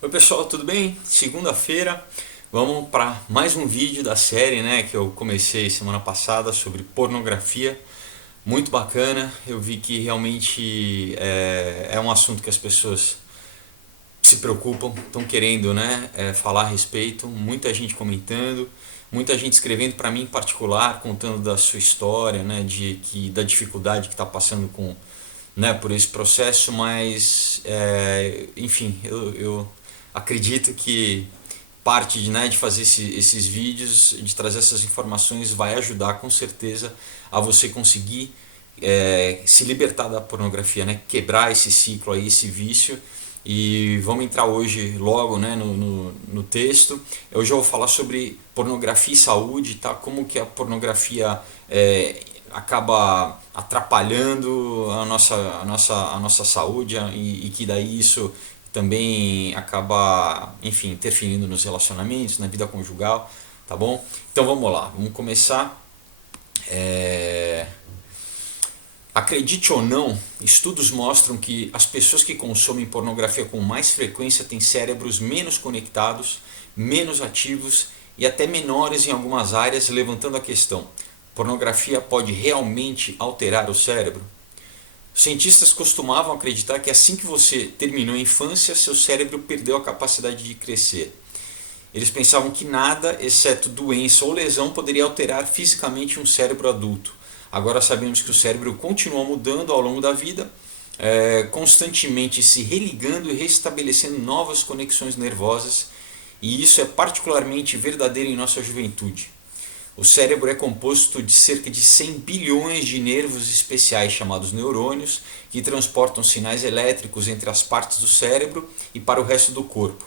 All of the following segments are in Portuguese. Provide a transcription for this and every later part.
Oi pessoal, tudo bem? Segunda-feira, vamos para mais um vídeo da série, né, que eu comecei semana passada sobre pornografia. Muito bacana, eu vi que realmente é um assunto que as pessoas se preocupam, estão querendo, né, falar a respeito. Muita gente comentando, muita gente escrevendo para mim em particular, contando da sua história, né, da dificuldade que está passando com, né, por esse processo, mas enfim, eu acredito que parte de, né, de fazer esses vídeos, de trazer essas informações, vai ajudar com certeza a você conseguir se libertar da pornografia, né, quebrar esse ciclo aí, esse vício. E vamos entrar hoje logo, né, no texto. Hoje eu vou falar sobre pornografia e saúde, tá? Como que a pornografia acaba atrapalhando a nossa saúde e que daí isso também acaba, enfim, interferindo nos relacionamentos, na vida conjugal, tá bom? Então vamos lá, vamos começar. É... Acredite ou não, estudos mostram que as pessoas que consomem pornografia com mais frequência têm cérebros menos conectados, menos ativos e até menores em algumas áreas, levantando a questão: pornografia pode realmente alterar o cérebro? Os cientistas costumavam acreditar que assim que você terminou a infância, seu cérebro perdeu a capacidade de crescer. Eles pensavam que nada, exceto doença ou lesão, poderia alterar fisicamente um cérebro adulto. Agora sabemos que o cérebro continua mudando ao longo da vida, constantemente se religando e restabelecendo novas conexões nervosas, e isso é particularmente verdadeiro em nossa juventude. O cérebro é composto de cerca de 100 bilhões de nervos especiais chamados neurônios, que transportam sinais elétricos entre as partes do cérebro e para o resto do corpo.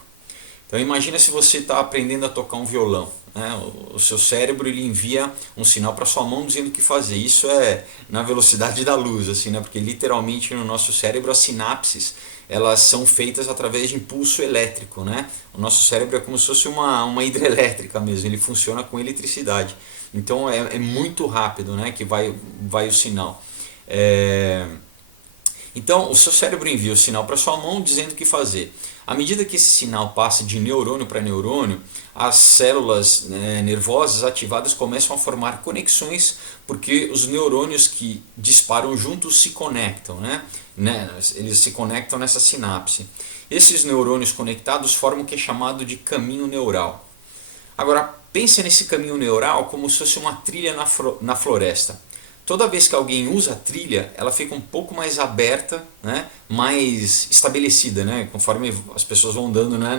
Então imagina se você está aprendendo a tocar um violão, né? O seu cérebro ele envia um sinal para sua mão dizendo o que fazer. Isso é na velocidade da luz, assim, né? Porque literalmente no nosso cérebro as sinapses elas são feitas através de impulso elétrico, né? O nosso cérebro é como se fosse uma hidrelétrica mesmo, ele funciona com eletricidade. Então é muito rápido, né? Que vai o sinal. Então, o seu cérebro envia o sinal para sua mão dizendo o que fazer. À medida que esse sinal passa de neurônio para neurônio, as células nervosas ativadas começam a formar conexões, porque os neurônios que disparam juntos se conectam, eles se conectam nessa sinapse. Esses neurônios conectados formam o que é chamado de caminho neural. Agora, pense nesse caminho neural como se fosse uma trilha na floresta. Toda vez que alguém usa a trilha, ela fica um pouco mais aberta, né? Mais estabelecida, né? Conforme as pessoas vão andando, né?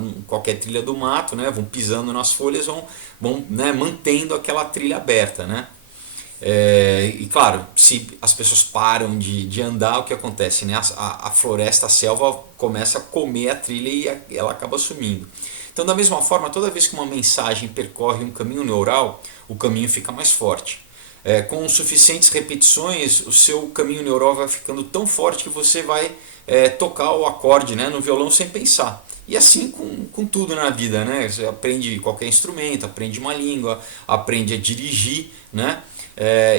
Em qualquer trilha do mato, né? Vão pisando nas folhas, vão né? Mantendo aquela trilha aberta, né? E claro, se as pessoas param de andar, o que acontece? Né? A floresta, a selva começa a comer a trilha e ela acaba sumindo. Então, da mesma forma, toda vez que uma mensagem percorre um caminho neural, o caminho fica mais forte. Com suficientes repetições, o seu caminho neural vai ficando tão forte que você vai tocar o acorde, né, no violão sem pensar. E assim com tudo na vida, né? Você aprende qualquer instrumento, aprende uma língua, aprende a dirigir, né?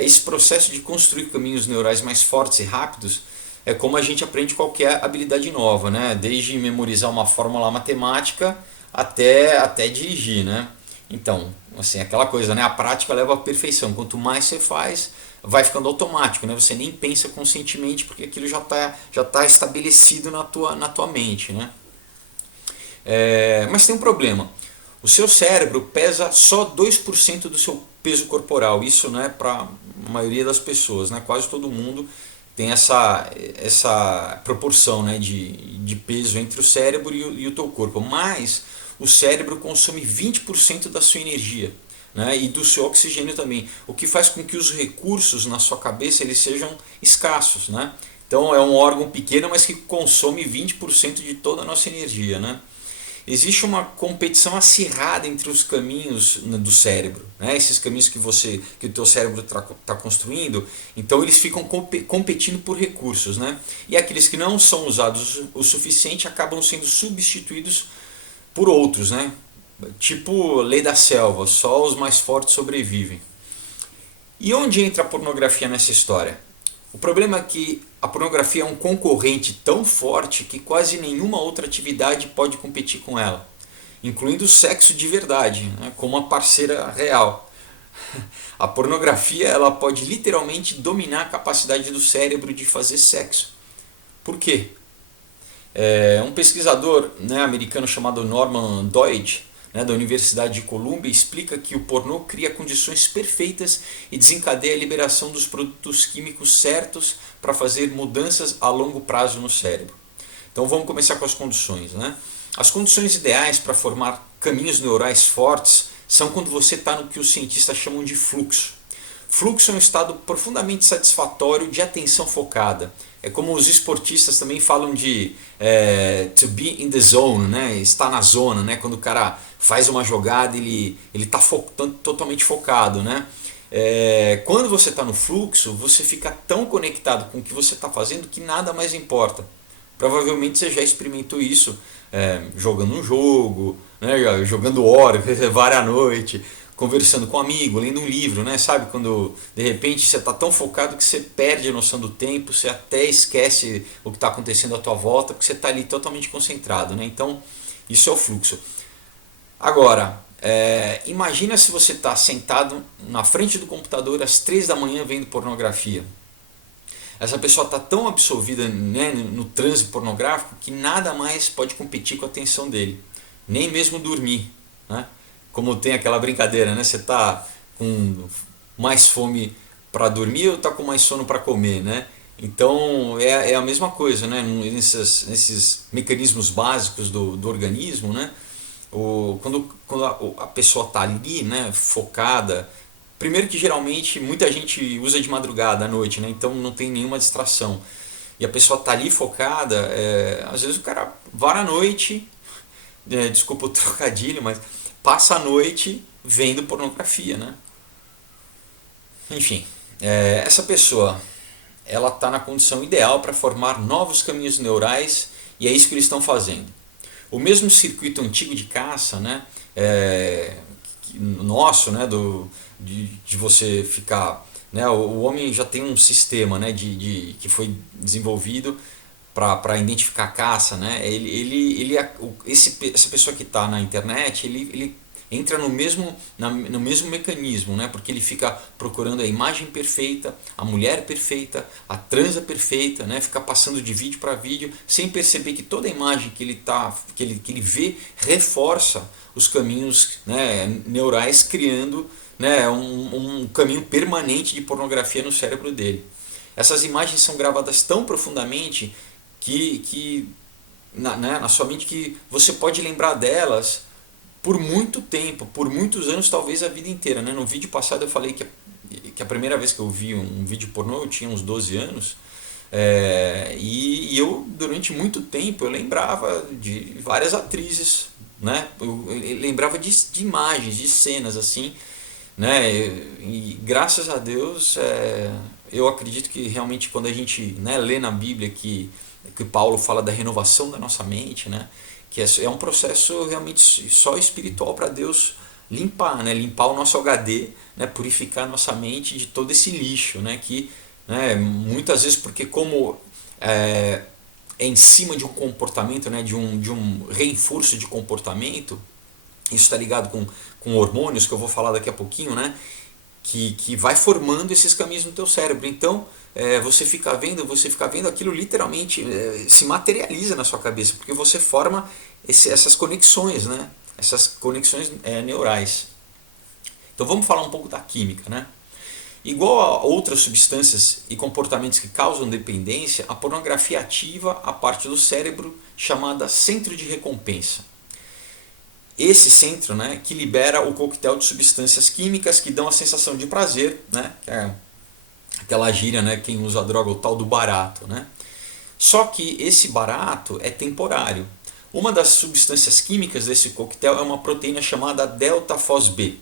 Esse processo de construir caminhos neurais mais fortes e rápidos é como a gente aprende qualquer habilidade nova, né? Desde memorizar uma fórmula matemática até dirigir, né? Então, assim, aquela coisa, né? A prática leva à perfeição. Quanto mais você faz, vai ficando automático, né? Você nem pensa conscientemente porque aquilo já tá estabelecido na tua mente, né? Mas tem um problema. O seu cérebro pesa só 2% do seu peso corporal. Isso, né, para a maioria das pessoas, né? Quase todo mundo tem essa proporção, né, de peso entre o cérebro e o teu corpo. Mas o cérebro consome 20% da sua energia, né, e do seu oxigênio também, o que faz com que os recursos na sua cabeça eles sejam escassos, né? Então é um órgão pequeno, mas que consome 20% de toda a nossa energia, né? Existe uma competição acirrada entre os caminhos do cérebro, né? Esses caminhos que o teu cérebro está construindo, então eles ficam competindo por recursos, né? E aqueles que não são usados o suficiente acabam sendo substituídos por outros, né? Tipo lei da selva, só os mais fortes sobrevivem. E onde entra a pornografia nessa história? O problema é que a pornografia é um concorrente tão forte que quase nenhuma outra atividade pode competir com ela, incluindo o sexo de verdade, né, como uma parceira real. A pornografia ela pode literalmente dominar a capacidade do cérebro de fazer sexo. Por quê? Um pesquisador, né, americano chamado Norman Doidge, né, da Universidade de Columbia, explica que o pornô cria condições perfeitas e desencadeia a liberação dos produtos químicos certos para fazer mudanças a longo prazo no cérebro. Então vamos começar com as condições, né? As condições ideais para formar caminhos neurais fortes são quando você está no que os cientistas chamam de fluxo. Fluxo é um estado profundamente satisfatório de atenção focada. É como os esportistas também falam de to be in the zone, né? Estar na zona, né? Quando o cara faz uma jogada, ele está totalmente focado, né? Quando você está no fluxo, você fica tão conectado com o que você está fazendo que nada mais importa. Provavelmente você já experimentou isso jogando um jogo, né? Jogando horas, várias noites, conversando com um amigo, lendo um livro, né? Sabe, quando de repente você está tão focado que você perde a noção do tempo, você até esquece o que está acontecendo à tua volta, porque você está ali totalmente concentrado, né? Então, isso é o fluxo. Agora, imagina se você está sentado na frente do computador às 3 da manhã vendo pornografia. Essa pessoa está tão absorvida, né, no transe pornográfico que nada mais pode competir com a atenção dele, nem mesmo dormir, né? Como tem aquela brincadeira, né? Você está com mais fome para dormir ou está com mais sono para comer, né? Então é a mesma coisa, né? Nesses mecanismos básicos do organismo, né? Quando a pessoa está ali, né, focada, primeiro que geralmente muita gente usa de madrugada à noite, né? Então não tem nenhuma distração. E a pessoa está ali focada, às vezes o cara vara a noite, desculpa o trocadilho, mas passa a noite vendo pornografia, né? Enfim, essa pessoa ela está na condição ideal para formar novos caminhos neurais e é isso que eles estão fazendo. O mesmo circuito antigo de caça, né, nosso, né, de você ficar, né, o homem já tem um sistema, né, que foi desenvolvido para identificar a caça, né, essa pessoa que está na internet, ele entra no mesmo mecanismo, né? Porque ele fica procurando a imagem perfeita, a mulher perfeita, a transa perfeita, né? Fica passando de vídeo para vídeo sem perceber que toda a imagem que ele vê reforça os caminhos, né, neurais, criando, né, um caminho permanente de pornografia no cérebro dele. Essas imagens são gravadas tão profundamente que na sua mente que você pode lembrar delas por muito tempo, por muitos anos, talvez a vida inteira, né? No vídeo passado eu falei que a primeira vez que eu vi um vídeo pornô eu tinha uns 12 anos, e eu durante muito tempo eu lembrava de várias atrizes, né? Eu lembrava de imagens, de cenas assim, né? E graças a Deus eu acredito que realmente quando a gente, né, lê na Bíblia que Paulo fala da renovação da nossa mente, né? Que é um processo realmente só espiritual para Deus limpar, né? Limpar o nosso HD, né? Purificar a nossa mente de todo esse lixo, né? Que, né, muitas vezes porque como em cima de um comportamento, né, de um reforço de comportamento, isso está ligado com hormônios que eu vou falar daqui a pouquinho, né? Que vai formando esses caminhos no teu cérebro. Então você fica vendo aquilo literalmente se materializa na sua cabeça, porque você forma essas conexões, né? Essas conexões neurais. Então vamos falar um pouco da química, né? Igual a outras substâncias e comportamentos que causam dependência, a pornografia ativa a parte do cérebro chamada centro de recompensa. Esse centro, né, que libera o coquetel de substâncias químicas que dão a sensação de prazer, né, que é aquela gíria, né, quem usa a droga, o tal do barato, né? Só que esse barato é temporário. Uma das substâncias químicas desse coquetel é uma proteína chamada delta-FOSB.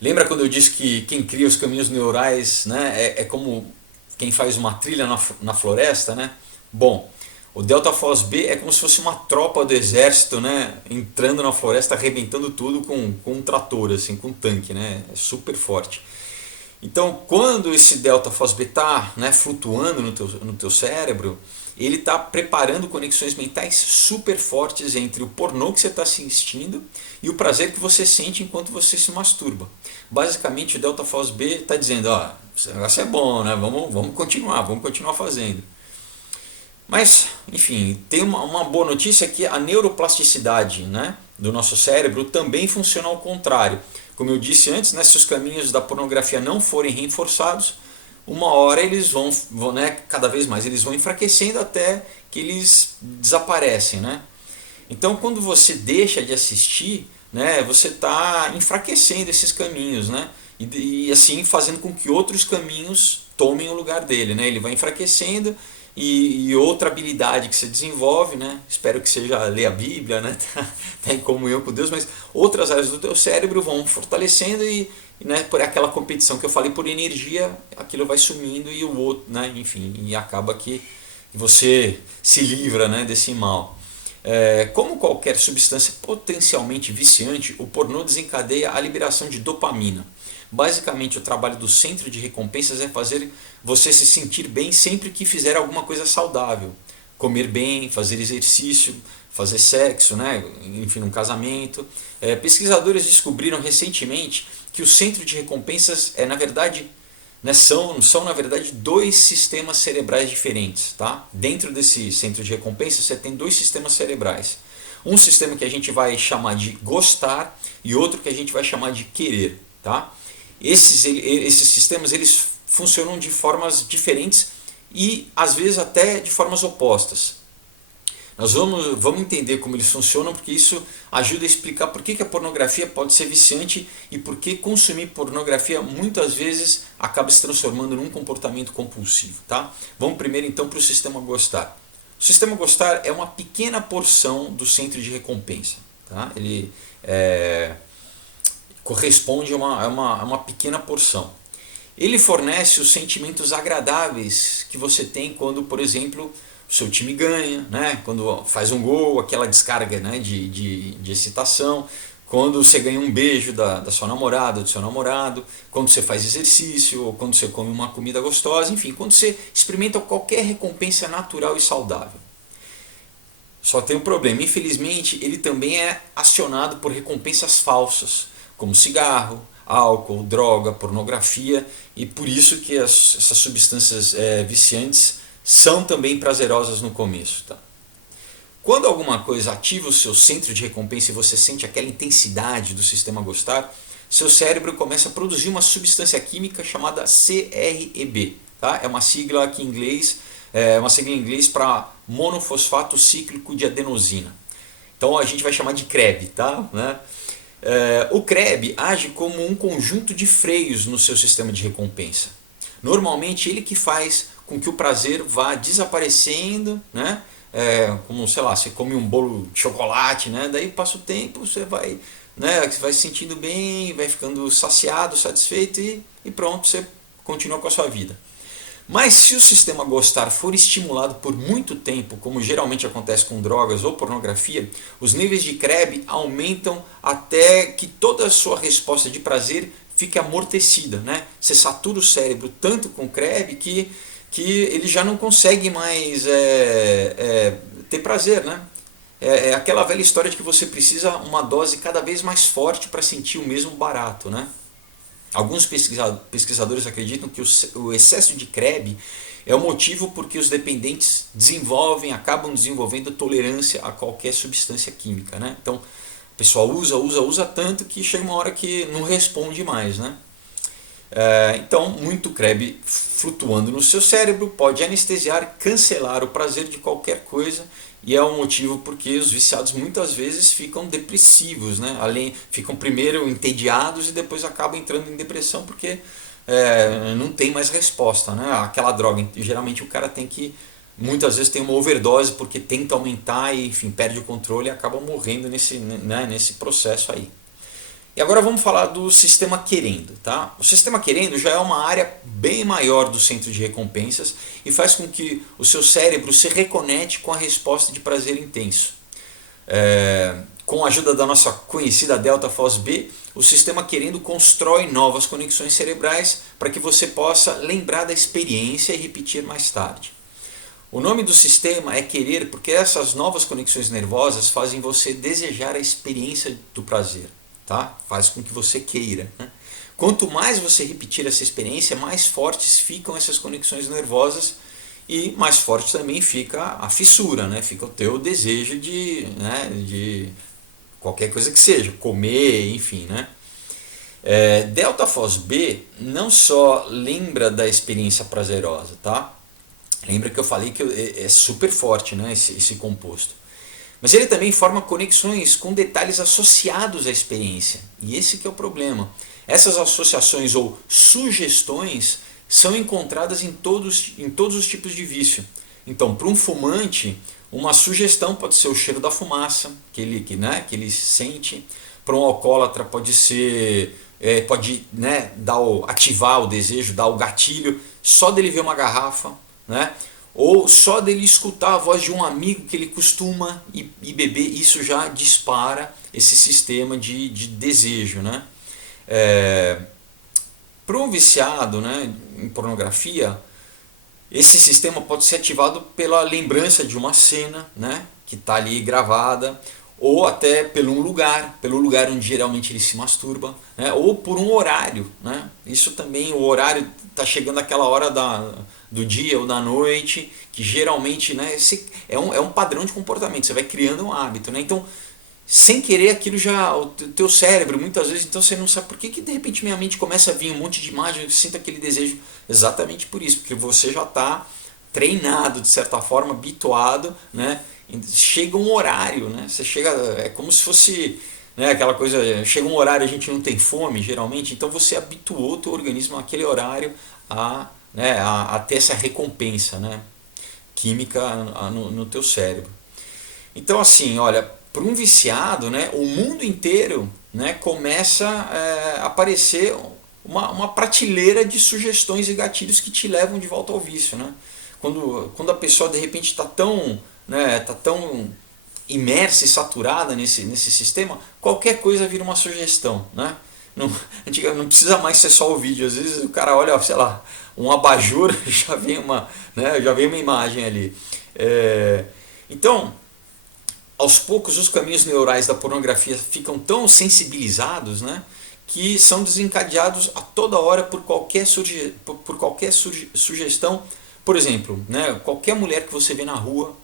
Lembra quando eu disse que quem cria os caminhos neurais, né, é como quem faz uma trilha na floresta, né? Bom, o delta-FOSB é como se fosse uma tropa do exército, né, entrando na floresta, arrebentando tudo com um trator, assim, com um tanque, né? É super forte. Então, quando esse delta fosbeta está, né, flutuando no teu cérebro, ele está preparando conexões mentais super fortes entre o pornô que você está assistindo e o prazer que você sente enquanto você se masturba. Basicamente, o delta fosbeta está dizendo, ó, esse negócio é bom, né? Vamos continuar fazendo. Mas, enfim, tem uma boa notícia que a neuroplasticidade, né, do nosso cérebro também funciona ao contrário. Como eu disse antes, né, se os caminhos da pornografia não forem reforçados, uma hora eles vão, né, cada vez mais eles vão enfraquecendo até que eles desaparecem, né? Então, quando você deixa de assistir, né, você está enfraquecendo esses caminhos, né? E assim fazendo com que outros caminhos tomem o lugar dele, né? Ele vai enfraquecendo e outra habilidade que você desenvolve, né? Espero que seja ler a Bíblia, né? Tá em comunhão com Deus, mas outras áreas do teu cérebro vão fortalecendo e, né, por aquela competição que eu falei por energia, aquilo vai sumindo e o outro, né, enfim, e acaba que você se livra, né, desse mal. Como qualquer substância potencialmente viciante, o pornô desencadeia a liberação de dopamina. Basicamente, o trabalho do centro de recompensas é fazer você se sentir bem sempre que fizer alguma coisa saudável. Comer bem, fazer exercício, fazer sexo, né? Enfim, um casamento. Pesquisadores descobriram recentemente que o centro de recompensas na verdade, né, são na verdade dois sistemas cerebrais diferentes. Tá? Dentro desse centro de recompensa você tem dois sistemas cerebrais. Um sistema que a gente vai chamar de gostar e outro que a gente vai chamar de querer. Tá? Esses sistemas eles funcionam de formas diferentes e às vezes até de formas opostas. Nós vamos entender como eles funcionam, porque isso ajuda a explicar por que a pornografia pode ser viciante e por que consumir pornografia muitas vezes acaba se transformando num comportamento compulsivo. Tá? Vamos primeiro então para o sistema gostar. O sistema gostar é uma pequena porção do centro de recompensa. Tá? Ele corresponde a uma pequena porção. Ele fornece os sentimentos agradáveis que você tem quando, por exemplo, o seu time ganha, né? Quando faz um gol, aquela descarga, né, de excitação, quando você ganha um beijo da sua namorada, do seu namorado, quando você faz exercício, ou quando você come uma comida gostosa, enfim, quando você experimenta qualquer recompensa natural e saudável. Só tem um problema, infelizmente ele também é acionado por recompensas falsas, como cigarro, álcool, droga, pornografia, e por isso que essas substâncias viciantes são também prazerosas no começo. Tá? Quando alguma coisa ativa o seu centro de recompensa e você sente aquela intensidade do sistema gostar, seu cérebro começa a produzir uma substância química chamada CREB. Tá? É uma sigla aqui em inglês, em inglês para monofosfato cíclico de adenosina. Então a gente vai chamar de CREB. Tá? Né? O CREB age como um conjunto de freios no seu sistema de recompensa. Normalmente ele que faz com que o prazer vá desaparecendo, né? Como, sei lá, você come um bolo de chocolate, né? Daí passa o tempo, você vai, né, você vai se sentindo bem, vai ficando saciado, satisfeito e pronto, você continua com a sua vida. Mas se o sistema gostar for estimulado por muito tempo, como geralmente acontece com drogas ou pornografia, os níveis de CREB aumentam até que toda a sua resposta de prazer fique amortecida, né? Você satura o cérebro tanto com CREB que ele já não consegue mais ter prazer, né? É aquela velha história de que você precisa uma dose cada vez mais forte para sentir o mesmo barato, né? Alguns pesquisadores acreditam que o excesso de CREB é o motivo porque os dependentes acabam desenvolvendo tolerância a qualquer substância química, né? Então, o pessoal usa tanto que chega uma hora que não responde mais, né? Então, muito CREB flutuando no seu cérebro pode anestesiar, cancelar o prazer de qualquer coisa, e é o motivo porque os viciados muitas vezes ficam depressivos, né? Ficam primeiro entediados e depois acabam entrando em depressão porque não tem mais resposta, né? Aquela droga, geralmente o cara muitas vezes tem uma overdose porque tenta aumentar e, enfim, perde o controle e acaba morrendo nesse processo aí. E agora vamos falar do sistema querendo. Tá? O sistema querendo já é uma área bem maior do centro de recompensas e faz com que o seu cérebro se reconecte com a resposta de prazer intenso. com a ajuda da nossa conhecida delta FOSB, o sistema querendo constrói novas conexões cerebrais para que você possa lembrar da experiência e repetir mais tarde. O nome do sistema é querer porque essas novas conexões nervosas fazem você desejar a experiência do prazer, tá? Faz com que você queira, né? Quanto mais você repetir essa experiência, mais fortes ficam essas conexões nervosas e mais forte também fica a fissura, né? Fica o teu desejo de qualquer coisa que seja, comer, enfim, né? Delta FOSB não só lembra da experiência prazerosa, tá? Lembra que eu falei que é super forte, né, esse composto. Mas ele também forma conexões com detalhes associados à experiência. E esse que é o problema. Essas associações ou sugestões são encontradas em todos os tipos de vício. Então, para um fumante, uma sugestão pode ser o cheiro da fumaça que ele sente. Para um alcoólatra pode ser, ativar o desejo, dar o gatilho só dele ver uma garrafa, né? Ou só dele escutar a voz de um amigo que ele costuma e beber, isso já dispara esse sistema de desejo, né? Para um viciado, né, em pornografia, esse sistema pode ser ativado pela lembrança de uma cena, né, que está ali gravada, ou até pelo lugar onde geralmente ele se masturba, né, ou por um horário, né? Isso também, o horário está chegando aquela hora do dia ou da noite, que geralmente, né, é um padrão de comportamento, você vai criando um hábito, né? Então, sem querer, aquilo já, o teu cérebro, muitas vezes, então você não sabe por que de repente minha mente começa a vir um monte de imagens, eu sinto aquele desejo, exatamente por isso, porque você já está treinado, de certa forma, habituado, né? Chega um horário, né? Você chega, é como se fosse, né, aquela coisa, chega um horário, a gente não tem fome, geralmente, então você habituou o teu organismo naquele horário a ter essa recompensa, né, química no teu cérebro. Então, assim, olha, para um viciado, né, o mundo inteiro, né, começa a aparecer uma prateleira de sugestões e gatilhos que te levam de volta ao vício, né? Quando a pessoa de repente está tão imersa e saturada nesse sistema, qualquer coisa vira uma sugestão, né? Não precisa mais ser só o vídeo, às vezes o cara olha, sei lá, um abajur, já vem uma imagem ali. Então, aos poucos os caminhos neurais da pornografia ficam tão sensibilizados, né, que são desencadeados a toda hora por qualquer sugestão. Por exemplo, né, qualquer mulher que você vê na rua,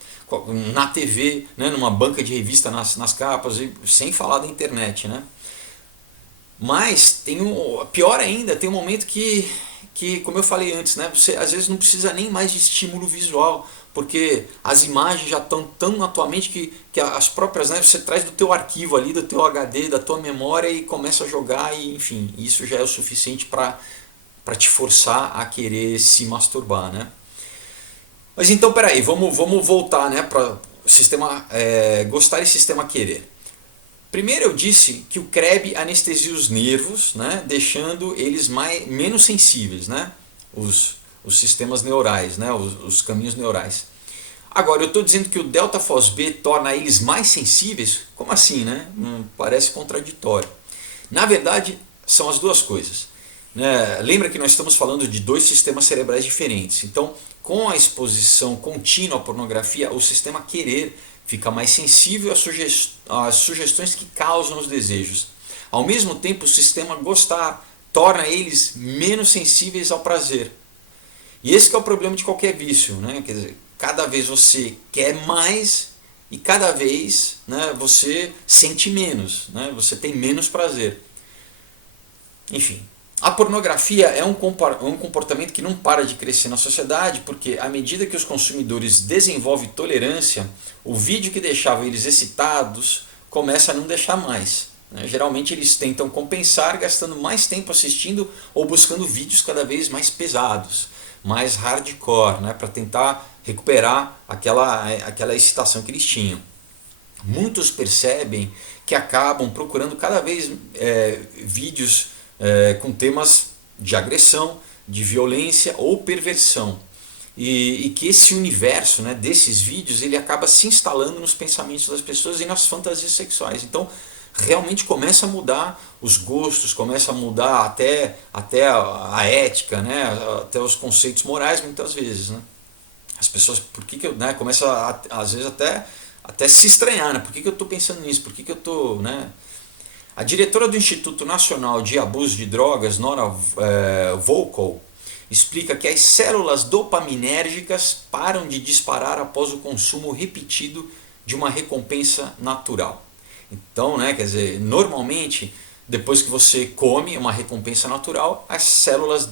na TV, né, numa banca de revista nas capas, sem falar da internet, né? Mas pior ainda, tem um momento que, como eu falei antes, né, você às vezes não precisa nem mais de estímulo visual, porque as imagens já estão tão na tua mente que as próprias, né, você traz do teu arquivo ali, do teu HD, da tua memória e começa a jogar, e enfim, isso já é o suficiente para te forçar a querer se masturbar, né? Mas então, peraí, vamos voltar, né, para o sistema gostar e sistema querer. Primeiro eu disse que o CREB anestesia os nervos, né, deixando eles menos sensíveis, né, os sistemas neurais, né, os caminhos neurais. Agora, eu estou dizendo que o delta FOSB torna eles mais sensíveis? Como assim, né? Parece contraditório. Na verdade, são as duas coisas, né? Lembra que nós estamos falando de dois sistemas cerebrais diferentes. Então, com a exposição contínua à pornografia, o sistema querer fica mais sensível às sugestões que causam os desejos. Ao mesmo tempo, o sistema gostar torna eles menos sensíveis ao prazer. E esse que é o problema de qualquer vício, né? Quer dizer, cada vez você quer mais e cada vez, né, você sente menos, né? Você tem menos prazer. Enfim, a pornografia é um comportamento que não para de crescer na sociedade, porque à medida que os consumidores desenvolvem tolerância, o vídeo que deixava eles excitados começa a não deixar mais. Geralmente eles tentam compensar gastando mais tempo assistindo ou buscando vídeos cada vez mais pesados, mais hardcore, né, para tentar recuperar aquela excitação que eles tinham. Muitos percebem que acabam procurando cada vez vídeos com temas de agressão, de violência ou perversão. e que esse universo, né, desses vídeos ele acaba se instalando nos pensamentos das pessoas e nas fantasias sexuais. Então realmente começa a mudar os gostos, começa a mudar até a ética, né, até os conceitos morais muitas vezes, né? As pessoas, por que eu, né, começa às vezes até se estranhar, né? Por que eu estou pensando nisso? Por que eu estou, né? A diretora do Instituto Nacional de Abuso de Drogas, Nora Volkow, explica que as células dopaminérgicas param de disparar após o consumo repetido de uma recompensa natural. Então, né, quer dizer, normalmente, depois que você come uma recompensa natural, as células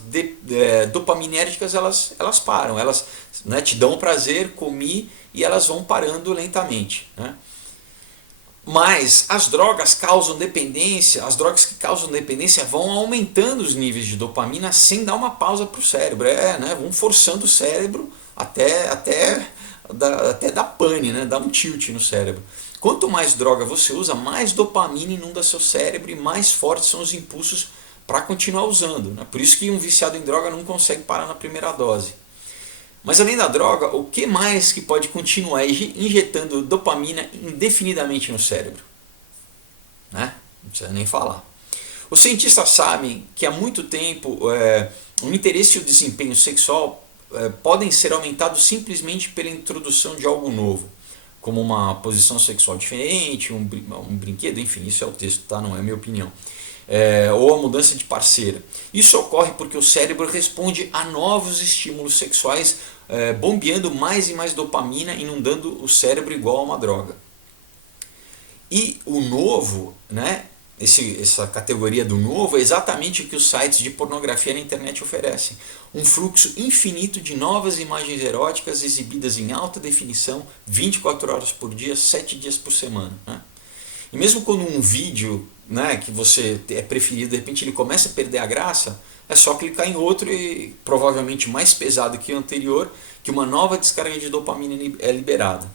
dopaminérgicas elas param, elas, né, te dão prazer, comi, e elas vão parando lentamente, né? Mas as drogas causam dependência, as drogas que causam dependência vão aumentando os níveis de dopamina sem dar uma pausa para o cérebro, né? Vão forçando o cérebro até dar pane, né? Dar um tilt no cérebro. Quanto mais droga você usa, mais dopamina inunda seu cérebro e mais fortes são os impulsos para continuar usando, né? Por isso que um viciado em droga não consegue parar na primeira dose. Mas além da droga, o que mais que pode continuar injetando dopamina indefinidamente no cérebro? Né? Não precisa nem falar. Os cientistas sabem que há muito tempo o interesse e o desempenho sexual podem ser aumentados simplesmente pela introdução de algo novo, como uma posição sexual diferente, um brinquedo, enfim, isso é o texto, tá? Não é a minha opinião. Ou a mudança de parceira. Isso ocorre porque o cérebro responde a novos estímulos sexuais, bombeando mais e mais dopamina, inundando o cérebro igual a uma droga. E o novo, né, essa categoria do novo é exatamente o que os sites de pornografia na internet oferecem. Um fluxo infinito de novas imagens eróticas exibidas em alta definição, 24 horas por dia, 7 dias por semana, né? E mesmo quando um vídeo, né, que você é preferido, de repente ele começa a perder a graça, é só clicar em outro e provavelmente mais pesado que o anterior, que uma nova descarga de dopamina é liberada.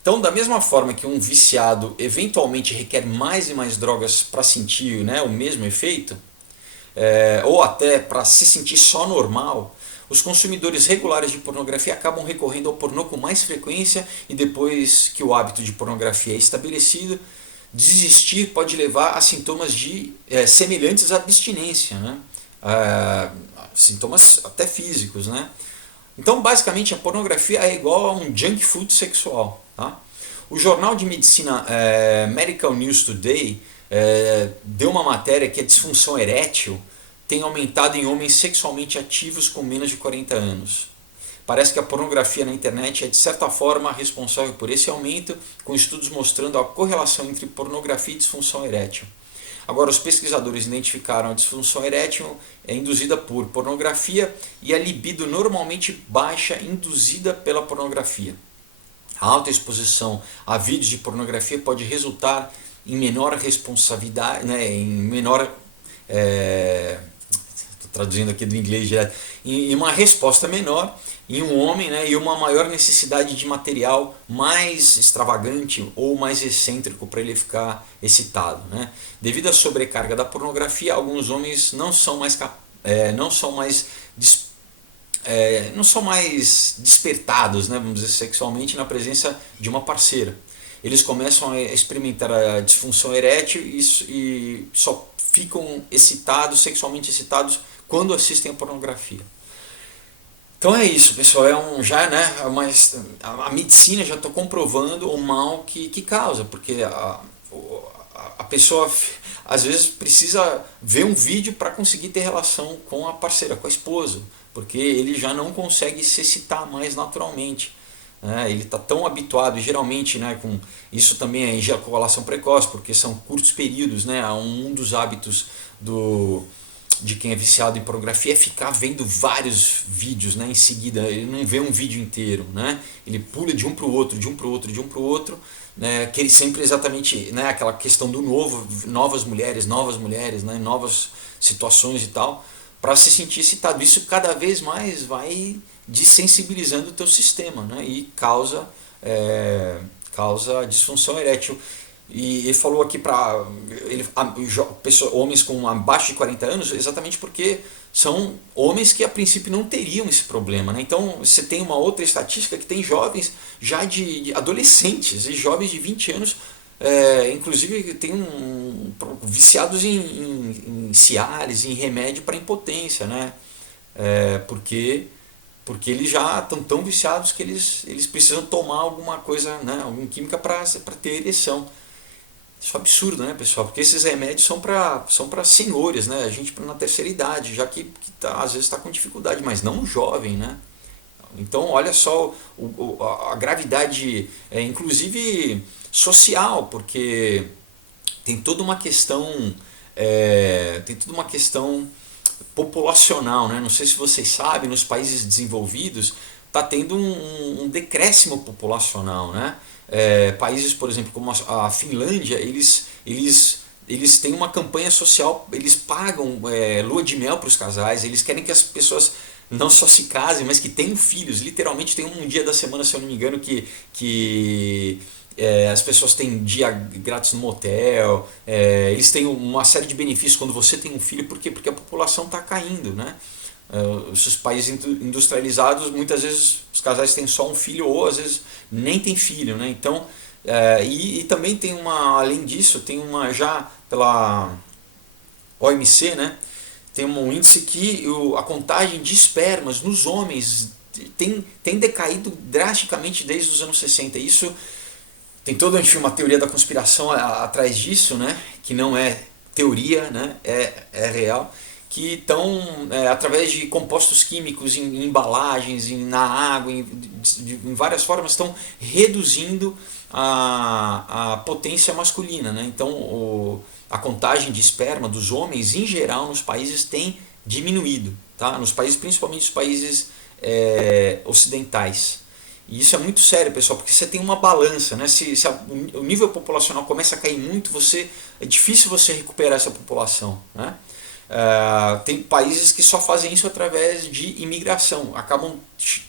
Então, da mesma forma que um viciado eventualmente requer mais e mais drogas para sentir, né, o mesmo efeito, ou até para se sentir só normal, os consumidores regulares de pornografia acabam recorrendo ao pornô com mais frequência e depois que o hábito de pornografia é estabelecido, desistir pode levar a sintomas semelhantes à abstinência, né? Sintomas até físicos, né? Então, basicamente, a pornografia é igual a um junk food sexual, tá? O jornal de medicina Medical News Today deu uma matéria que a disfunção erétil tem aumentado em homens sexualmente ativos com menos de 40 anos. Parece que a pornografia na internet é de certa forma responsável por esse aumento, com estudos mostrando a correlação entre pornografia e disfunção erétil. Agora, os pesquisadores identificaram a disfunção erétil induzida por pornografia e a libido normalmente baixa induzida pela pornografia. A alta exposição a vídeos de pornografia pode resultar em menor responsabilidade, né, em menor... traduzindo aqui do inglês direto, em uma resposta menor em um homem, né, e uma maior necessidade de material mais extravagante ou mais excêntrico para ele ficar excitado, né? Devido à sobrecarga da pornografia, alguns homens não são mais despertados, né, vamos dizer, sexualmente na presença de uma parceira. Eles começam a experimentar a disfunção erétil e só ficam sexualmente excitados quando assistem a pornografia. Então é isso, pessoal, a medicina já está comprovando o mal que causa, porque a pessoa às vezes precisa ver um vídeo para conseguir ter relação com a parceira, com a esposa, porque ele já não consegue se excitar mais naturalmente. Ele está tão habituado, e geralmente, né, com isso também é ejaculação precoce, porque são curtos períodos, né, um dos hábitos de quem é viciado em pornografia é ficar vendo vários vídeos, né, em seguida. Ele não vê um vídeo inteiro, né, ele pula de um para o outro, de um para o outro, de um para o outro, né, que ele sempre exatamente, né, aquela questão do novo, novas mulheres, né, novas situações e tal, para se sentir excitado. Isso cada vez mais vai desensibilizando o teu sistema, né, e causa disfunção erétil. E ele falou aqui para homens com abaixo de 40 anos, exatamente porque são homens que a princípio não teriam esse problema, né? Então você tem uma outra estatística que tem jovens já de adolescentes e jovens de 20 anos, inclusive tem viciados em Cialis, em remédio para impotência, né? Porque eles já estão tão viciados que eles precisam tomar alguma coisa, né? Alguma química para ter ereção. Isso é um absurdo, né, pessoal? Porque esses remédios são para senhores, né? A gente na terceira idade, já que às vezes está com dificuldade, mas não um jovem, né? Então, olha só a gravidade, inclusive social, porque tem toda uma questão, populacional, né? Não sei se vocês sabem, nos países desenvolvidos está tendo um decréscimo populacional, né? Países, por exemplo, como a Finlândia, eles têm uma campanha social, eles pagam lua de mel para os casais, eles querem que as pessoas não só se casem, mas que tenham filhos. Literalmente tem um dia da semana, se eu não me engano, que as pessoas têm dia grátis no motel, eles têm uma série de benefícios quando você tem um filho, por quê? Porque a população está caindo, né? Os países industrializados, muitas vezes os casais têm só um filho ou às vezes nem tem filho, né? Então, e também tem além disso, tem uma já pela OMC, né? Tem um índice que a contagem de espermas nos homens tem decaído drasticamente desde os anos 60. Isso tem toda uma teoria da conspiração atrás disso, né? Que não é teoria, né? É real, que estão, através de compostos químicos em embalagens, na água, em várias formas, estão reduzindo a potência masculina, né? Então a contagem de esperma dos homens em geral nos países tem diminuído, tá? Nos países, principalmente os países ocidentais. E isso é muito sério, pessoal, porque você tem uma balança, né? Se o nível populacional começa a cair muito, é difícil você recuperar essa população, né? Tem países que só fazem isso através de imigração, acabam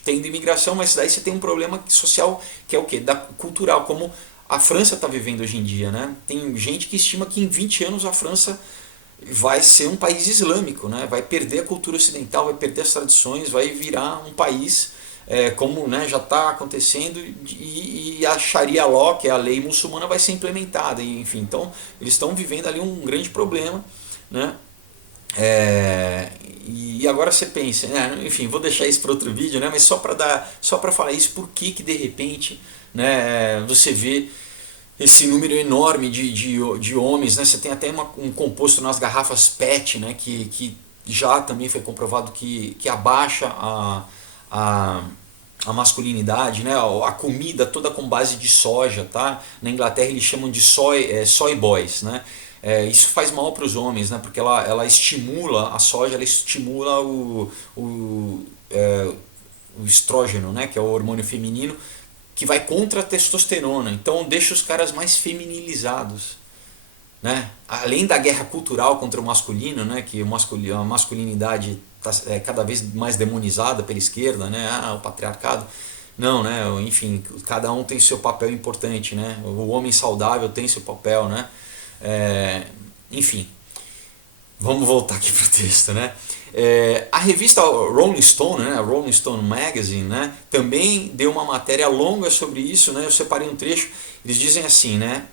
tendo imigração, mas daí você tem um problema social que é o quê? Cultural, como a França está vivendo hoje em dia, né? Tem gente que estima que em 20 anos a França vai ser um país islâmico, né? Vai perder a cultura ocidental, vai perder as tradições, vai virar um país como, né, já está acontecendo, e a Sharia Law, que é a lei muçulmana, vai ser implementada, enfim. Então eles estão vivendo ali um grande problema, né? E agora você pensa, né? Enfim, vou deixar isso para outro vídeo, né? Mas só para falar isso, por que de repente, né, você vê esse número enorme de homens, né? Você tem até um composto nas garrafas PET, né? Que já também foi comprovado que abaixa a masculinidade, né? A comida toda com base de soja, tá? Na Inglaterra eles chamam de soy boys, né? Isso faz mal para os homens, né? Porque ela estimula, a soja ela estimula o estrógeno, né? Que é o hormônio feminino, que vai contra a testosterona, então deixa os caras mais feminilizados, né? Além da guerra cultural contra o masculino, né? Que a masculinidade está cada vez mais demonizada pela esquerda, né? O patriarcado. Não, né? Enfim, cada um tem seu papel importante, né? O homem saudável tem seu papel, né? Enfim, vamos voltar aqui para o texto, né? A revista Rolling Stone, né, a Rolling Stone Magazine, né, também deu uma matéria longa sobre isso, né, eu separei um trecho, eles dizem assim, né,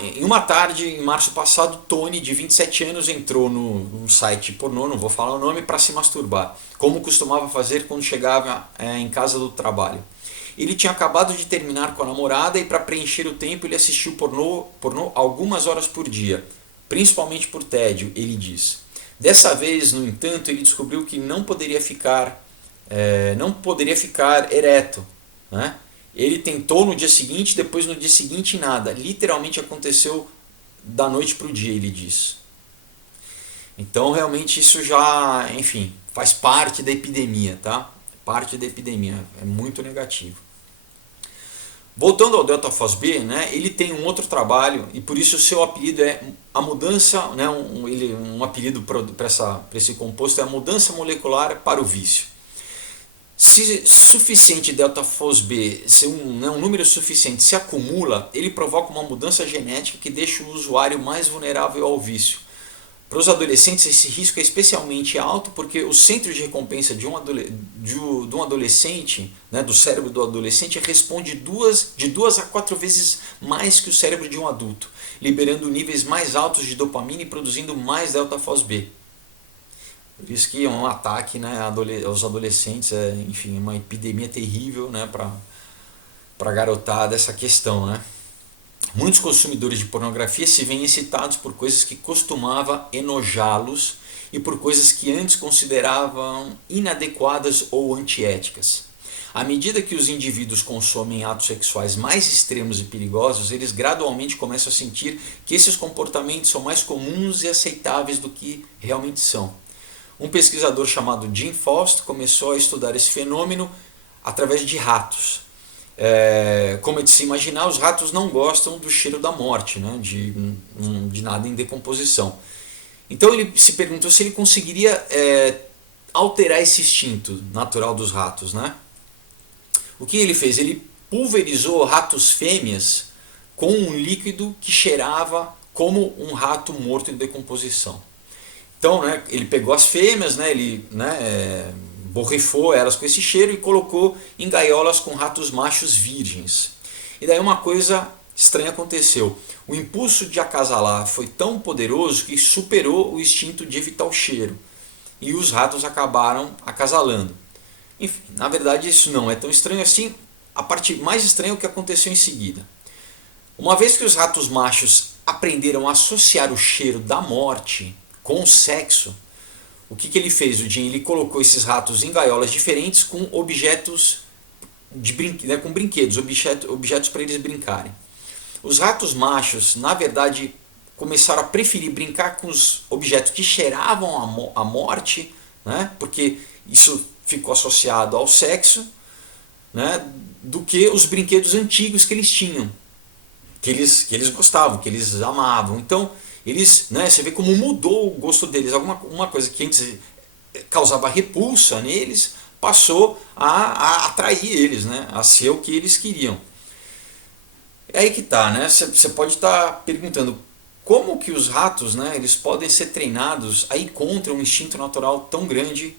em uma tarde, em março passado, Tony, de 27 anos, entrou num site pornô, não vou falar o nome, para se masturbar, como costumava fazer quando chegava em casa do trabalho. Ele tinha acabado de terminar com a namorada e, para preencher o tempo, ele assistiu pornô algumas horas por dia, principalmente por tédio, ele diz. Dessa vez, no entanto, ele descobriu que não poderia ficar ereto, né? Ele tentou no dia seguinte, depois no dia seguinte nada. Literalmente aconteceu da noite para o dia, ele diz. Então realmente isso já, enfim, faz parte da epidemia, tá? Parte da epidemia, é muito negativo. Voltando ao Delta Foz B, né, ele tem um outro trabalho e por isso o seu apelido é a mudança, né, um apelido para esse composto é a mudança molecular para o vício. Se suficiente delta-FOSB, se um número suficiente se acumula, ele provoca uma mudança genética que deixa o usuário mais vulnerável ao vício. Para os adolescentes, esse risco é especialmente alto porque o centro de recompensa de um adolescente, né, do cérebro do adolescente, responde de 2 a 4 vezes mais que o cérebro de um adulto, liberando níveis mais altos de dopamina e produzindo mais delta-FOSB. Por isso que é um ataque, né, aos adolescentes, enfim, uma epidemia terrível, né, para a garotada essa questão, né? Muitos consumidores de pornografia se veem excitados por coisas que costumava enojá-los e por coisas que antes consideravam inadequadas ou antiéticas. À medida que os indivíduos consomem atos sexuais mais extremos e perigosos, eles gradualmente começam a sentir que esses comportamentos são mais comuns e aceitáveis do que realmente são. Um pesquisador chamado Jim Faust começou a estudar esse fenômeno através de ratos. Como é de se imaginar, os ratos não gostam do cheiro da morte, né? de nada em decomposição. Então ele se perguntou se ele conseguiria alterar esse instinto natural dos ratos, né? O que ele fez? Ele pulverizou ratos fêmeas com um líquido que cheirava como um rato morto em decomposição. Então, né, ele pegou as fêmeas, né, ele borrifou elas com esse cheiro e colocou em gaiolas com ratos machos virgens. E daí uma coisa estranha aconteceu. O impulso de acasalar foi tão poderoso que superou o instinto de evitar o cheiro. E os ratos acabaram acasalando. Enfim, na verdade isso não é tão estranho assim. A parte mais estranha é o que aconteceu em seguida. Uma vez que os ratos machos aprenderam a associar o cheiro da morte com o sexo, o que ele fez? O Jim, ele colocou esses ratos em gaiolas diferentes com objetos com brinquedos, objetos para eles brincarem. Os ratos machos, na verdade, começaram a preferir brincar com os objetos que cheiravam a morte, né, porque isso ficou associado ao sexo, né, do que os brinquedos antigos que eles tinham, que eles gostavam, que eles amavam. Então, eles, né, você vê como mudou o gosto deles. Uma coisa que antes causava repulsa neles passou a atrair eles, né, a ser o que eles queriam. É aí que tá, né? Você pode estar perguntando como que os ratos, né, eles podem ser treinados a ir contra um instinto natural tão grande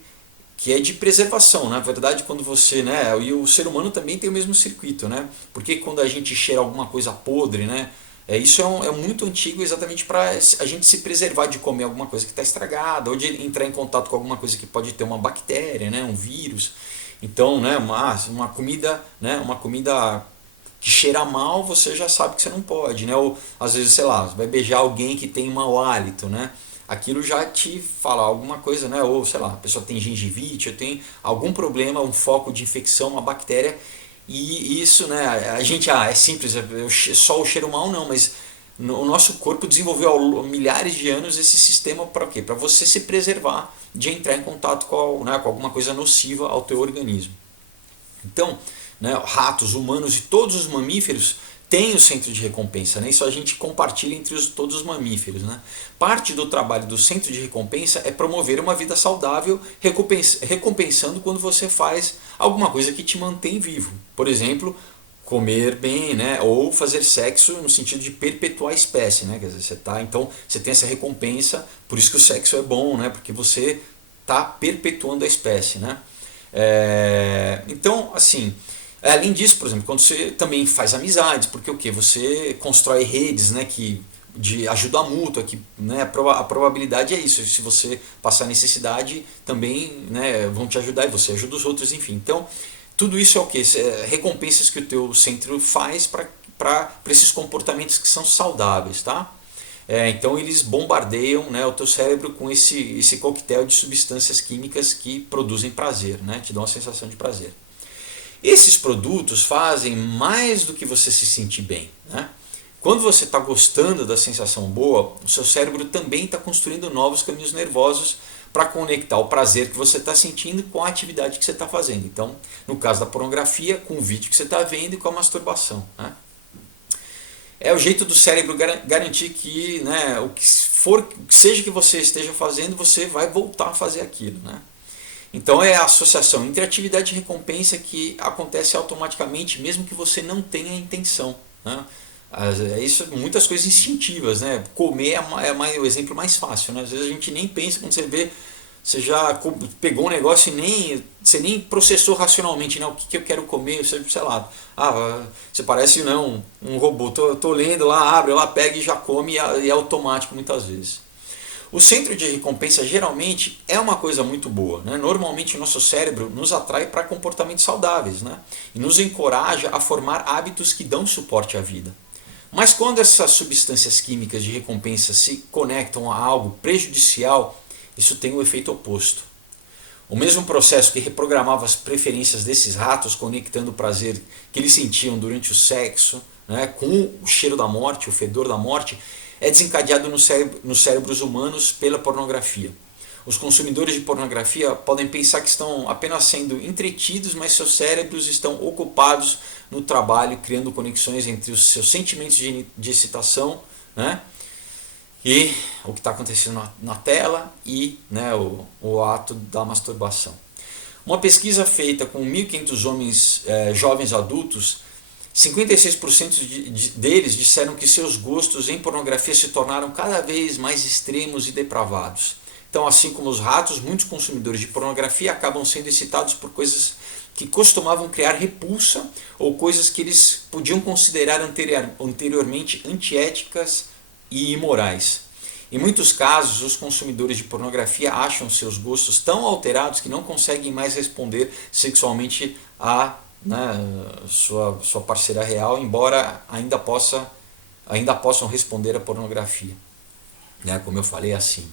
que é de preservação. Na verdade, quando você, né, e o ser humano também tem o mesmo circuito, né? Porque quando a gente cheira alguma coisa podre, né, isso é muito antigo, exatamente para a gente se preservar de comer alguma coisa que está estragada ou de entrar em contato com alguma coisa que pode ter uma bactéria, né, um vírus. Então, né, uma comida, né, uma comida que cheira mal, você já sabe que você não pode, né? Ou às vezes, sei lá, você vai beijar alguém que tem mau hálito, né? Aquilo já te fala alguma coisa, né? Ou sei lá, a pessoa tem gengivite, ou tem algum problema, um foco de infecção, uma bactéria. E isso, né, a gente, é simples, só o cheiro mal não, mas o nosso corpo desenvolveu há milhares de anos esse sistema para quê? Para você se preservar de entrar em contato com alguma coisa nociva ao teu organismo. Então, né, ratos, humanos e todos os mamíferos têm o centro de recompensa, né? Isso a gente compartilha entre todos os mamíferos, né? Parte do trabalho do centro de recompensa é promover uma vida saudável, recompensando quando você faz alguma coisa que te mantém vivo. Por exemplo, comer bem, né? Ou fazer sexo no sentido de perpetuar a espécie, né? Quer dizer, então você tem essa recompensa, por isso que o sexo é bom, né? Porque você está perpetuando a espécie, né? Então, assim, além disso, por exemplo, quando você também faz amizades, porque o que? Você constrói redes, né, de ajuda mútua, que, né, a probabilidade é isso. Se você passar necessidade, também, né, vão te ajudar e você ajuda os outros, enfim. Então, tudo isso é o que? Recompensas que o teu centro faz para esses comportamentos que são saudáveis, tá? Então eles bombardeiam, né, o teu cérebro com esse coquetel de substâncias químicas que produzem prazer, né, te dão uma sensação de prazer. Esses produtos fazem mais do que você se sentir bem, né? Quando você está gostando da sensação boa, o seu cérebro também está construindo novos caminhos nervosos para conectar o prazer que você está sentindo com a atividade que você está fazendo. Então, no caso da pornografia, com o vídeo que você está vendo e com a masturbação, né? É o jeito do cérebro garantir que, né, o que seja que você esteja fazendo, você vai voltar a fazer aquilo, né? Então é a associação entre atividade e recompensa que acontece automaticamente, mesmo que você não tenha intenção, né? Isso, muitas coisas instintivas, né? Comer é o exemplo mais fácil, né? Às vezes a gente nem pensa, quando você vê, você já pegou um negócio e você nem processou racionalmente, né? O que eu quero comer, você, sei lá, você parece não, um robô, tô lendo lá, abre lá, pega e já come, e é automático muitas vezes. O centro de recompensa geralmente é uma coisa muito boa, né? Normalmente o nosso cérebro nos atrai para comportamentos saudáveis, né? E nos encoraja a formar hábitos que dão suporte à vida. Mas quando essas substâncias químicas de recompensa se conectam a algo prejudicial, isso tem o efeito oposto. O mesmo processo que reprogramava as preferências desses ratos, conectando o prazer que eles sentiam durante o sexo, né, com o cheiro da morte, o fedor da morte, é desencadeado nos cérebros humanos pela pornografia. Os consumidores de pornografia podem pensar que estão apenas sendo entretidos, mas seus cérebros estão ocupados no trabalho, criando conexões entre os seus sentimentos de excitação, né, e o que está acontecendo na tela e, né, o ato da masturbação. Uma pesquisa feita com 1.500 homens jovens adultos, 56% deles disseram que seus gostos em pornografia se tornaram cada vez mais extremos e depravados. Então, assim como os ratos, muitos consumidores de pornografia acabam sendo excitados por coisas que costumavam criar repulsa ou coisas que eles podiam considerar anteriormente antiéticas e imorais. Em muitos casos, os consumidores de pornografia acham seus gostos tão alterados que não conseguem mais responder sexualmente a, né, sua parceira real, embora ainda possam responder à pornografia. Né, como eu falei, assim.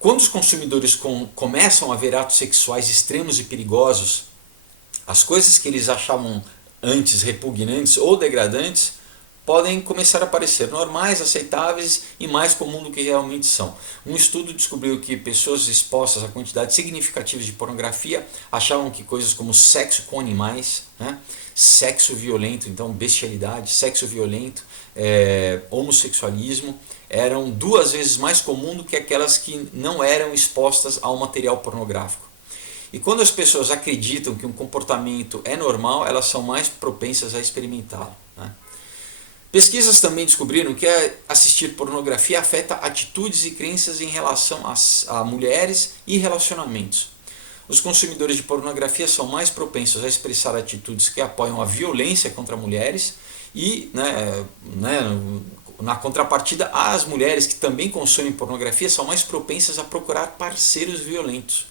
Quando os consumidores começam a ver atos sexuais extremos e perigosos, as coisas que eles achavam antes repugnantes ou degradantes podem começar a parecer normais, aceitáveis e mais comum do que realmente são. Um estudo descobriu que pessoas expostas a quantidades significativas de pornografia achavam que coisas como sexo com animais, né, sexo violento, então bestialidade, sexo violento, homossexualismo, eram 2 vezes mais comum do que aquelas que não eram expostas ao material pornográfico. E quando as pessoas acreditam que um comportamento é normal, elas são mais propensas a experimentá-lo, né? Pesquisas também descobriram que assistir pornografia afeta atitudes e crenças em relação a mulheres e relacionamentos. Os consumidores de pornografia são mais propensos a expressar atitudes que apoiam a violência contra mulheres e, na contrapartida, as mulheres que também consomem pornografia são mais propensas a procurar parceiros violentos.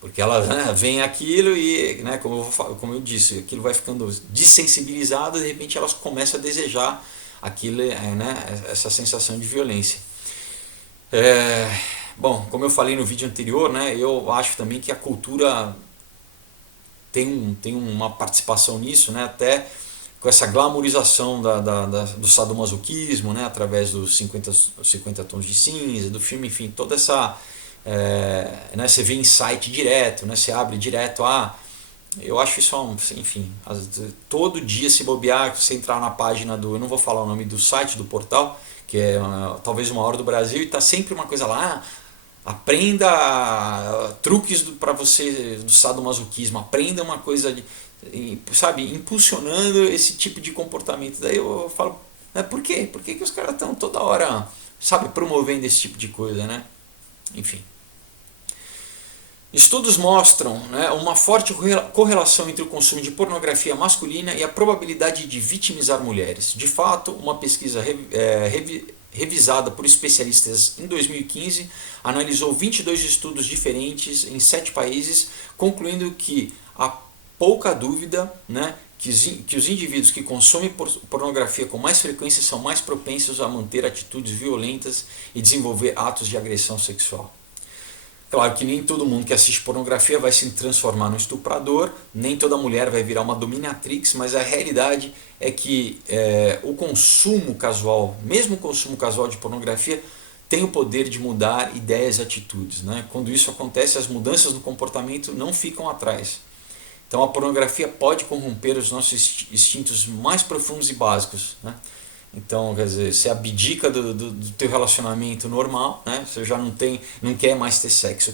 Porque elas, né, veem aquilo e, né, como eu disse, aquilo vai ficando dessensibilizado e de repente elas começam a desejar aquilo, né, essa sensação de violência. Bom, como eu falei no vídeo anterior, né, eu acho também que a cultura tem uma participação nisso, né, até com essa glamorização do sadomasoquismo, né, através dos 50 tons de cinza, do filme, enfim, toda essa... né, você vê em site direto, né, você abre direto, eu acho isso, enfim, todo dia se bobear, você entrar na página eu não vou falar o nome do site, do portal, que é talvez o maior do Brasil, e está sempre uma coisa lá, aprenda truques para você do sadomasoquismo, aprenda uma coisa, sabe, impulsionando esse tipo de comportamento. Daí eu falo, por quê? Por que os caras estão toda hora, sabe, promovendo esse tipo de coisa, né? Enfim. Estudos mostram, né, uma forte correlação entre o consumo de pornografia masculina e a probabilidade de vitimizar mulheres. De fato, uma pesquisa revisada por especialistas em 2015 analisou 22 estudos diferentes em 7 países, concluindo que há pouca dúvida, né, que os indivíduos que consomem pornografia com mais frequência são mais propensos a manter atitudes violentas e desenvolver atos de agressão sexual. Claro que nem todo mundo que assiste pornografia vai se transformar num estuprador, nem toda mulher vai virar uma dominatrix, mas a realidade é que o consumo casual, mesmo o consumo casual de pornografia, tem o poder de mudar ideias e atitudes, né? Quando isso acontece, as mudanças no comportamento não ficam atrás. Então a pornografia pode corromper os nossos instintos mais profundos e básicos, né? Então, quer dizer, você abdica do teu relacionamento normal, né? Você já não quer mais ter sexo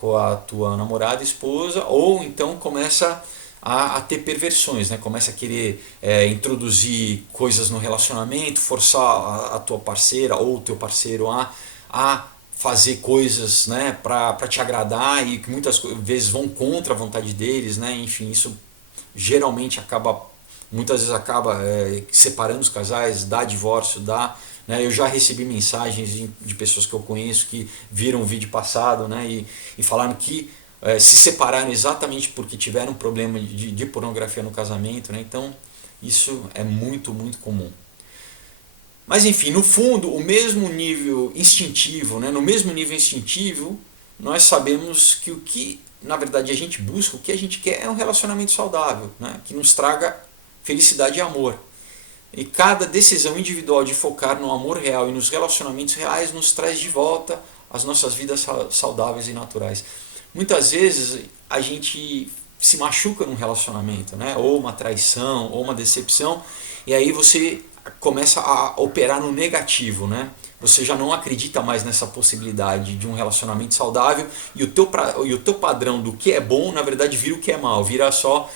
com a tua namorada, esposa, ou então começa a ter perversões, né? Começa a querer introduzir coisas no relacionamento, forçar a tua parceira ou o teu parceiro a fazer coisas, né, para te agradar e que muitas vezes vão contra a vontade deles, né? Enfim, isso geralmente muitas vezes acaba separando os casais, dá divórcio, né? Eu já recebi mensagens de pessoas que eu conheço que viram o vídeo passado, né, e falaram que se separaram exatamente porque tiveram um problema de pornografia no casamento, né? Então isso é muito, muito comum. Mas enfim, no fundo, o mesmo nível instintivo, né? No mesmo nível instintivo, nós sabemos que o que na verdade a gente busca, o que a gente quer é um relacionamento saudável, né? Que nos traga felicidade e amor. E cada decisão individual de focar no amor real e nos relacionamentos reais nos traz de volta as nossas vidas saudáveis e naturais. Muitas vezes a gente se machuca num relacionamento, né? Ou uma traição, ou uma decepção, e aí você começa a operar no negativo, né? Você já não acredita mais nessa possibilidade de um relacionamento saudável e o teu padrão do que é bom, na verdade, vira o que é mal, vira só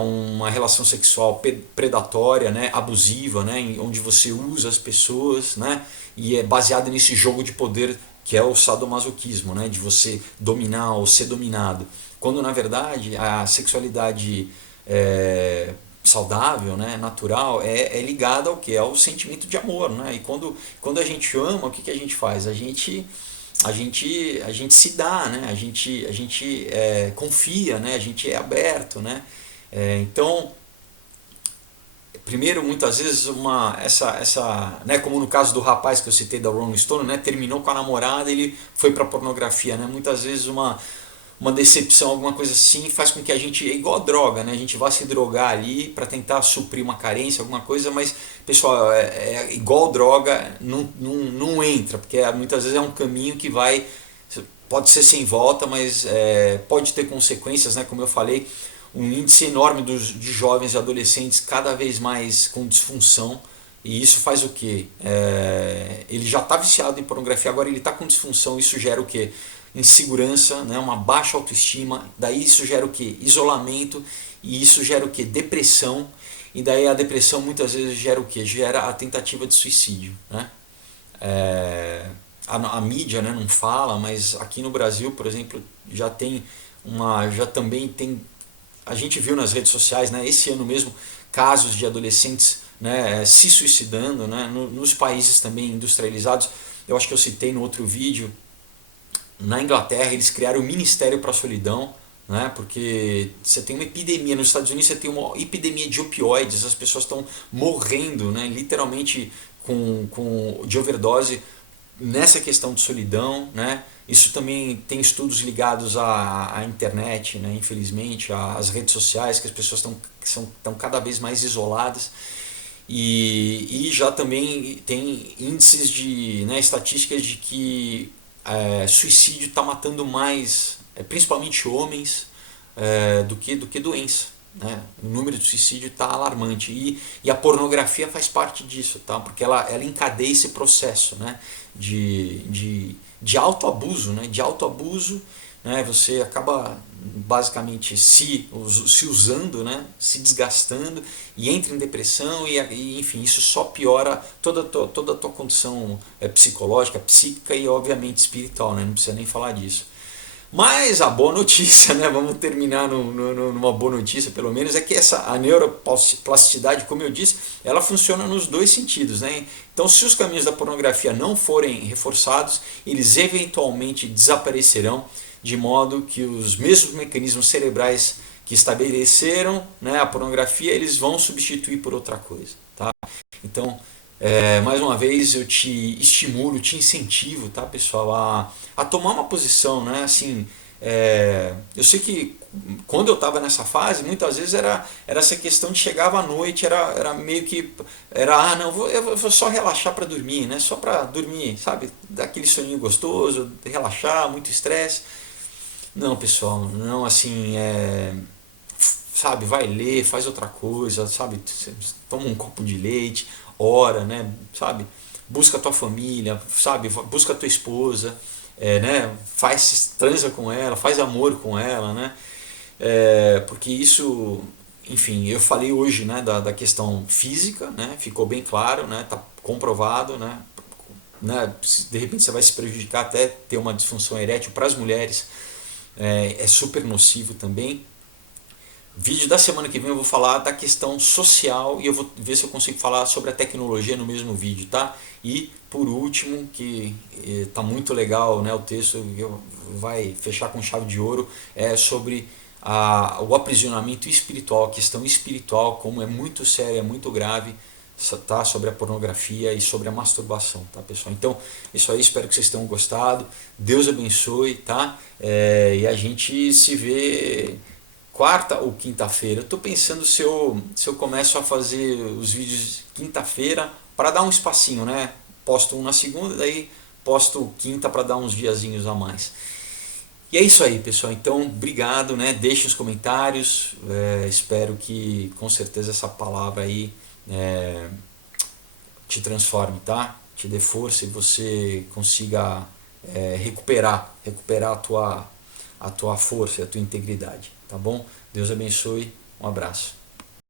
uma relação sexual predatória, né, abusiva, né, onde você usa as pessoas, né, e é baseado nesse jogo de poder que é o sadomasoquismo, né, de você dominar ou ser dominado. Quando, na verdade, a sexualidade saudável, né, natural, é ligada ao que? Ao sentimento de amor, né? E quando a gente ama, o que a gente faz? A gente se dá, né? A gente confia, né? A gente é aberto, né? Então, primeiro, muitas vezes né, como no caso do rapaz que eu citei da Rolling Stone, né, terminou com a namorada, ele foi para pornografia, né? Muitas vezes uma decepção, alguma coisa assim, faz com que a gente, é igual a droga, né? A gente vá se drogar ali para tentar suprir uma carência, alguma coisa, mas, pessoal, é igual droga, não entra, porque muitas vezes é um caminho que pode ser sem volta, mas pode ter consequências, né? Como eu falei, um índice enorme de jovens e adolescentes cada vez mais com disfunção, e isso faz o quê? Ele já está viciado em pornografia, agora ele está com disfunção, isso gera o quê? Insegurança, né, uma baixa autoestima, daí isso gera o que? Isolamento, e isso gera o que? Depressão, e daí a depressão muitas vezes gera o que? Gera a tentativa de suicídio, né? A mídia, né, não fala, mas aqui no Brasil, por exemplo, já também tem, a gente viu nas redes sociais, né, esse ano mesmo, casos de adolescentes, né, se suicidando, né, nos países também industrializados. Eu acho que eu citei no outro vídeo. Na Inglaterra eles criaram o Ministério para a Solidão, né? Porque você tem uma epidemia, nos Estados Unidos você tem uma epidemia de opioides, as pessoas estão morrendo, né? Literalmente de overdose nessa questão de solidão, né? Isso também tem estudos ligados à internet, né? Infelizmente, às redes sociais, que as pessoas estão cada vez mais isoladas. E já também tem índices né, estatísticas de que suicídio está matando mais, principalmente homens, do que doença, né? O número de suicídio está alarmante e a pornografia faz parte disso, tá? Porque ela encadeia esse processo, né? de autoabuso, né? De autoabuso, né? Você acaba basicamente se usando, né? Se desgastando e entra em depressão e enfim, isso só piora toda a tua condição psicológica, psíquica e obviamente espiritual, né? Não precisa nem falar disso. Mas a boa notícia, né? Vamos terminar numa boa notícia pelo menos, é que a neuroplasticidade, como eu disse, ela funciona nos dois sentidos, né? Então se os caminhos da pornografia não forem reforçados, eles eventualmente desaparecerão, de modo que os mesmos mecanismos cerebrais que estabeleceram, né, a pornografia, eles vão substituir por outra coisa, tá? Então, mais uma vez eu te estimulo, te incentivo, tá, pessoal, a tomar uma posição, né? Assim, eu sei que quando eu estava nessa fase, muitas vezes era essa questão de chegava à noite, era meio que não, eu vou só relaxar para dormir, né? Só para dormir, sabe? Dar aquele soninho gostoso, relaxar, muito estresse. Não, pessoal, não, assim, sabe, vai ler, faz outra coisa, sabe, toma um copo de leite, ora, né, sabe, busca a tua família, sabe, busca a tua esposa, né, transa com ela, faz amor com ela, né? Porque isso, enfim, eu falei hoje, né, da questão física, né, ficou bem claro, né, tá comprovado, né, de repente você vai se prejudicar até ter uma disfunção erétil para as mulheres, é super nocivo também. Vídeo da semana que vem eu vou falar da questão social e eu vou ver se eu consigo falar sobre a tecnologia no mesmo vídeo, tá? E por último, que tá muito legal, né, o texto vai fechar com chave de ouro, é sobre o aprisionamento espiritual, a questão espiritual, como é muito séria, é muito grave, tá? Sobre a pornografia e sobre a masturbação, tá, pessoal? Então, isso aí, espero que vocês tenham gostado. Deus abençoe, tá? E a gente se vê quarta ou quinta-feira. Eu estou pensando se eu começo a fazer os vídeos quinta-feira para dar um espacinho, né? Posto um na segunda, daí posto quinta para dar uns diazinhos a mais. E é isso aí, pessoal. Então, obrigado, né? Deixe os comentários. Espero que com certeza essa palavra aí te transforme, tá? Te dê força e você consiga recuperar a tua força e a tua integridade, tá bom? Deus abençoe, um abraço.